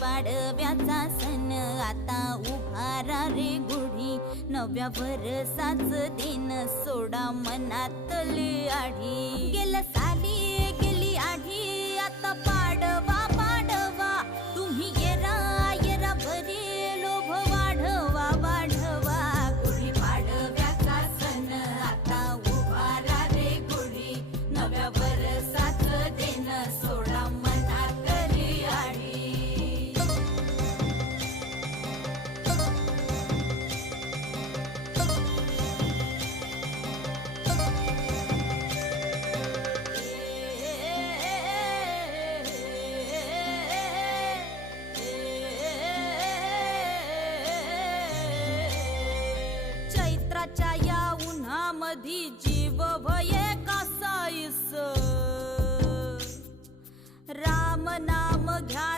पाडव्याचा सण आता उभारा रे गुढी, नव्या वर्षाच दिन सोडा मनातली आढी. गेल्या साली गेली आढी, आता पाडवा पाडवा, तुम्ही येरा येरा बरी लोभ वाढवा वाढवा. गुढी पाडव्याचा सण आता उभारा रे गुढी, नव्या वर्षाच दिन सोडा मनातली आढी. चैत्राच्या या उन्हामधी जीव भये कासाईस, राम नाम घ्या